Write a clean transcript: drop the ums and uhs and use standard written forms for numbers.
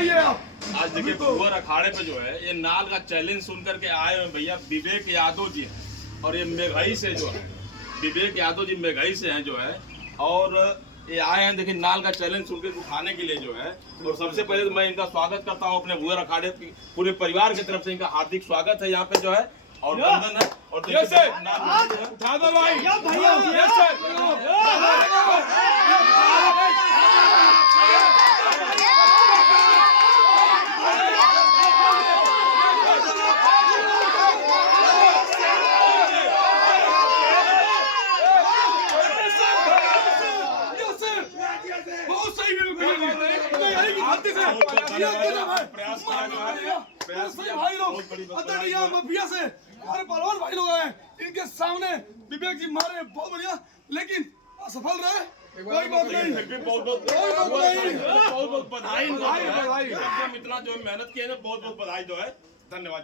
बताइए आप। आज देखिए भुवर अखाड़े पे जो है ये नाल का चैलेंज सुन करके आए हुए भैया विवेक यादव जी हैं और ये मेघई से जो है विवेक यादव जी मेघई से हैं जो है और ये आए हैं देखिए नाल का चैलेंज सुन के उठाने के लिए जो है। और सबसे पहले तो मैं इनका स्वागत करता हूँ अपने भुवर अखाड़े पूरे परिवार की तरफ से इनका हार्दिक स्वागत है यहाँ पे जो है और वंदन है। और उठा दो भाई बहुत सही भाई लोग मफिया से हमारे पहलवान भाई लोग आए इनके सामने विवेक जी मारे बहुत बढ़िया लेकिन असफल रहे। कोई बात नहीं, बहुत बधाई। इतना जो मेहनत की है बहुत बहुत बधाई जो है। धन्यवाद।